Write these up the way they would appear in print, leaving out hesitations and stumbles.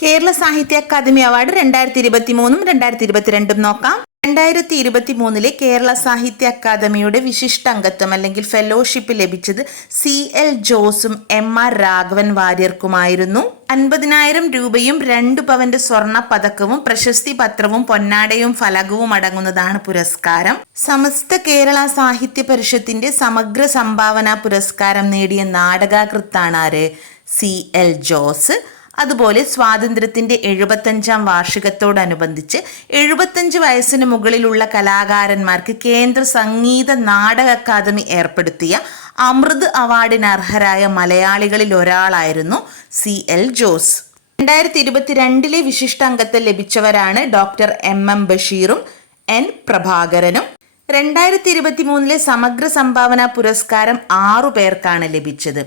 കേരള സാഹിത്യ academy award 2023 2022 നോക്കാം. 2023 കേരള സാഹിത്യ അക്കാദമിയുടെ വിശിഷ്ടാംഗത്വം അല്ലെങ്കിൽ ഫെലോഷിപ്പ് ലഭിച്ചത് CL ജോസും MR രാഘവൻ വാര്യർക്കുമായിരുന്നു. 50,000 രൂപയും 2 പവന്റെ സ്വർണ്ണ പതക്കവും പ്രശസ്തി പത്രവും പൊന്നാടയും ഫലകവും അടങ്ങുന്നതാണ് പുരസ്കാരം. സമസ്ത കേരള സാഹിത്യ പരിഷത്തിന്റെ സമഗ്ര സംഭാവന പുരസ്കാരം നേടിയ നാടകകൃത്താണ് ആര്? CL ജോസ്. അതുപോലെ സ്വാതന്ത്ര്യത്തിന്റെ 75-ാം വാർഷികത്തോടനുബന്ധിച്ച് 75 വയസ്സിന് മുകളിലുള്ള കലാകാരന്മാർക്ക് കേന്ദ്ര സംഗീത നാടക അക്കാദമി ഏർപ്പെടുത്തിയ അമൃത് അവാർഡിന് അർഹരായ മലയാളികളിൽ ഒരാളായിരുന്നു CL ജോസ്. 2022 വിശിഷ്ടാംഗത്വം ലഭിച്ചവരാണ് ഡോക്ടർ MM ബഷീറും N പ്രഭാകരനും. 2023 സമഗ്ര സംഭാവന പുരസ്കാരം 6 പേർക്കാണ് ലഭിച്ചത്.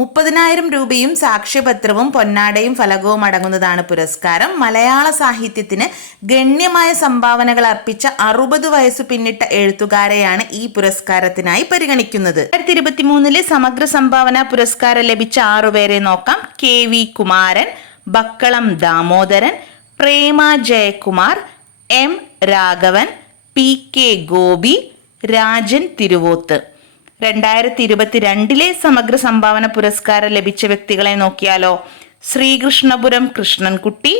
30,000 രൂപയും സാക്ഷ്യപത്രവും പൊന്നാടയും ഫലകവും അടങ്ങുന്നതാണ് പുരസ്കാരം. മലയാള സാഹിത്യത്തിന് ഗണ്യമായ സംഭാവനകൾ അർപ്പിച്ച 60 വയസ്സ് പിന്നിട്ട എഴുത്തുകാരെയാണ് ഈ പുരസ്കാരത്തിനായി പരിഗണിക്കുന്നത്. 2023 സമഗ്ര സംഭാവന പുരസ്കാരം ലഭിച്ച 6 പേരെ നോക്കാം. KV കുമാരൻ, ബക്കളം ദാമോദരൻ, പ്രേമ ജയകുമാർ, M രാഘവൻ, PK ഗോപി, രാജൻ തിരുവോത്ത്. 2022 സമഗ്ര സംഭാവന പുരസ്കാരം ലഭിച്ച വ്യക്തികളെ നോക്കിയാലോ. Sreekrishnapuram Krishnankutty,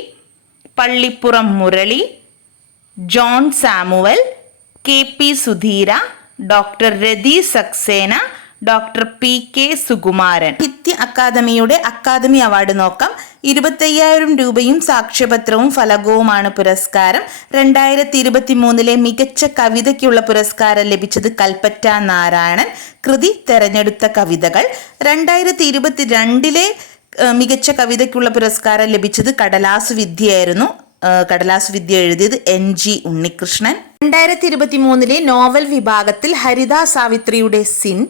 Pallippuram Murali, John Samuel, KP Sudheera, doctor Rathi Saxena, doctor PK Sukumaran. സാഹിത്യ അക്കാദമിയുടെ അക്കാദമി അവാർഡ് നോക്കാം. 25,000 രൂപയും സാക്ഷ്യപത്രവും ഫലകവുമാണ് പുരസ്കാരം. 2023 മികച്ച കവിതയ്ക്കുള്ള പുരസ്കാരം ലഭിച്ചത് കൽപ്പറ്റ നാരായണൻ. കൃതി തെരഞ്ഞെടുത്ത കവിതകൾ. 2022 മികച്ച കവിതയ്ക്കുള്ള പുരസ്കാരം ലഭിച്ചത് കടലാസു വിദ്യയായിരുന്നു. കടലാസു വിദ്യ എഴുതിയത് NG ഉണ്ണികൃഷ്ണൻ. 2023 നോവൽ വിഭാഗത്തിൽ ഹരിത സാവിത്രിയുടെ സിൻ.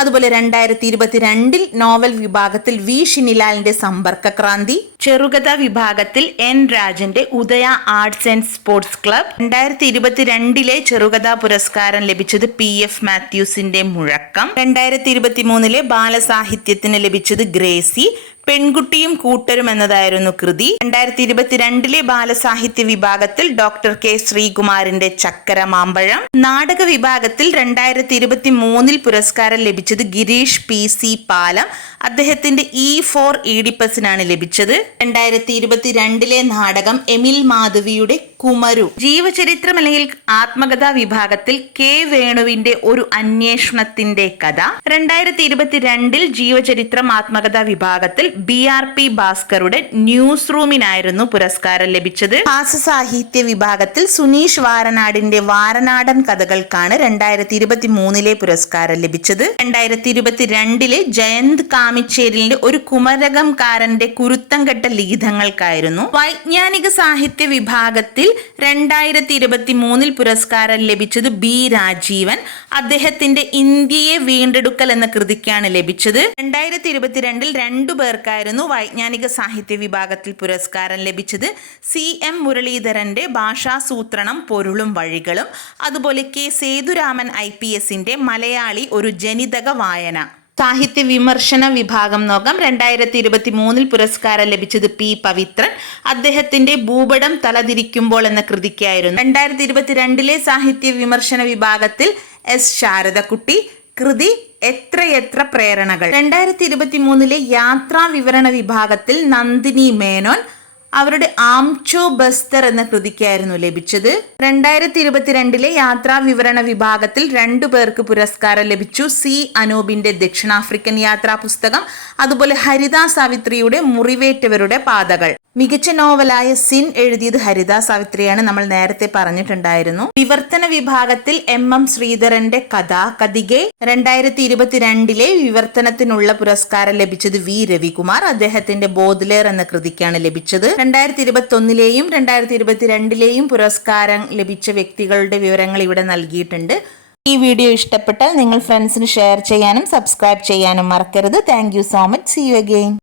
അതുപോലെ 2022 നോവൽ വിഭാഗത്തിൽ V ഷിനിലാലിന്റെ സമ്പർക്കക്രാന്തി. ചെറുകഥ വിഭാഗത്തിൽ N രാജന്റെ ഉദയ ആർട്സ് ആൻഡ് സ്പോർട്സ് ക്ലബ്. 2022 ചെറുകഥാ പുരസ്കാരം ലഭിച്ചത് PF മാത്യൂസിന്റെ മുഴക്കം. 2023 ബാലസാഹിത്യത്തിന് ലഭിച്ചത് ഗ്രേസി. പെൺകുട്ടിയും കൂട്ടരും എന്നതായിരുന്നു കൃതി. 2022 ബാലസാഹിത്യ വിഭാഗത്തിൽ ഡോക്ടർ K ശ്രീകുമാറിന്റെ ചക്കര മാമ്പഴം. നാടക വിഭാഗത്തിൽ 2023 പുരസ്കാരം ലഭിച്ചത് ഗിരീഷ് PC പാലം. അദ്ദേഹത്തിന്റെ E4 ഈഡിപ്പസിനാണ് ലഭിച്ചത്. 2022 നാടകം എമിൽ മാധവിയുടെ കുമരു. ജീവചരിത്രം അല്ലെങ്കിൽ ആത്മകഥാ വിഭാഗത്തിൽ K വേണുവിന്റെ ഒരു അന്വേഷണത്തിന്റെ കഥ. 2022 ജീവചരിത്രം ആത്മകഥാ വിഭാഗത്തിൽ BRP ഭാസ്കറുടെ ന്യൂസ് റൂമിനായിരുന്നു പുരസ്കാരം ലഭിച്ചത്. ഹാസ്യസാഹിത്യ വിഭാഗത്തിൽ സുനീഷ് വാരനാടിന്റെ വാരനാടൻ കഥകൾക്കാണ് 2023 പുരസ്കാരം ലഭിച്ചത്. 2022 ജയന്ത് കാമിച്ചേരിലിന്റെ ഒരു കുമരകംകാരന്റെ കുരുത്തംകെട്ട ലിഖിതങ്ങൾക്കായിരുന്നു. വൈജ്ഞാനിക സാഹിത്യ വിഭാഗത്തിൽ 2023 പുരസ്കാരം ലഭിച്ചത് B രാജീവൻ. അദ്ദേഹത്തിന്റെ ഇന്ത്യയെ വീണ്ടെടുക്കൽ എന്ന കൃതിക്കാണ് ലഭിച്ചത്. 2022 2 പേർക്കായിരുന്നു വൈജ്ഞാനിക സാഹിത്യ വിഭാഗത്തിൽ പുരസ്കാരം ലഭിച്ചത്. CM മുരളീധരന്റെ ഭാഷാസൂത്രണം പൊരുളും വഴികളും. അതുപോലെ K സേതുരാമൻ IPSന്റെ മലയാളി ഒരു ജനിതക വായന. സാഹിത്യ വിമർശന വിഭാഗം നോക്കാം. 2023 പുരസ്കാരം ലഭിച്ചത് P പവിത്രൻ. അദ്ദേഹത്തിന്റെ ഭൂപടം തലതിരിക്കുമ്പോൾ എന്ന കൃതിക്കായിരുന്നു. 2022 സാഹിത്യ വിമർശന വിഭാഗത്തിൽ S ശാരദക്കുട്ടി. കൃതി എത്രയെത്ര പ്രേരണകൾ. 2023 യാത്രാ വിവരണ വിഭാഗത്തിൽ നന്ദിനി മേനോൻ. അവരുടെ ആംചോ ബസ്തർ എന്ന കൃതിക്കായിരുന്നു ലഭിച്ചത്. 2022 യാത്രാ വിവരണ വിഭാഗത്തിൽ 2 പേർക്ക് പുരസ്കാരം ലഭിച്ചു. C അനൂപിന്റെ ദക്ഷിണാഫ്രിക്കൻ യാത്രാ പുസ്തകം. അതുപോലെ ഹരിത സാവിത്രിയുടെ മുറിവേറ്റവരുടെ പാതകൾ. മികച്ച നോവലായ സിൻ എഴുതിയത് ഹരിത സാവിത്രിയാണ്, നമ്മൾ നേരത്തെ പറഞ്ഞിട്ടുണ്ടായിരുന്നു. വിവർത്തന വിഭാഗത്തിൽ MM ശ്രീധരന്റെ കഥ കഥികെ. 2022 വിവർത്തനത്തിനുള്ള പുരസ്കാരം ലഭിച്ചത് V രവികുമാർ. അദ്ദേഹത്തിന്റെ ബോദ്ലേർ എന്ന കൃതിക്കാണ് ലഭിച്ചത്. 2021 2022 പുരസ്കാരം ലഭിച്ച വ്യക്തികളുടെ വിവരങ്ങൾ ഇവിടെ നൽകിയിട്ടുണ്ട്. ഈ വീഡിയോ ഇഷ്ടപ്പെട്ടാൽ നിങ്ങൾ ഫ്രണ്ട്സിന് ഷെയർ ചെയ്യാനും സബ്സ്ക്രൈബ് ചെയ്യാനും മറക്കരുത്. Thank you so much. See you again.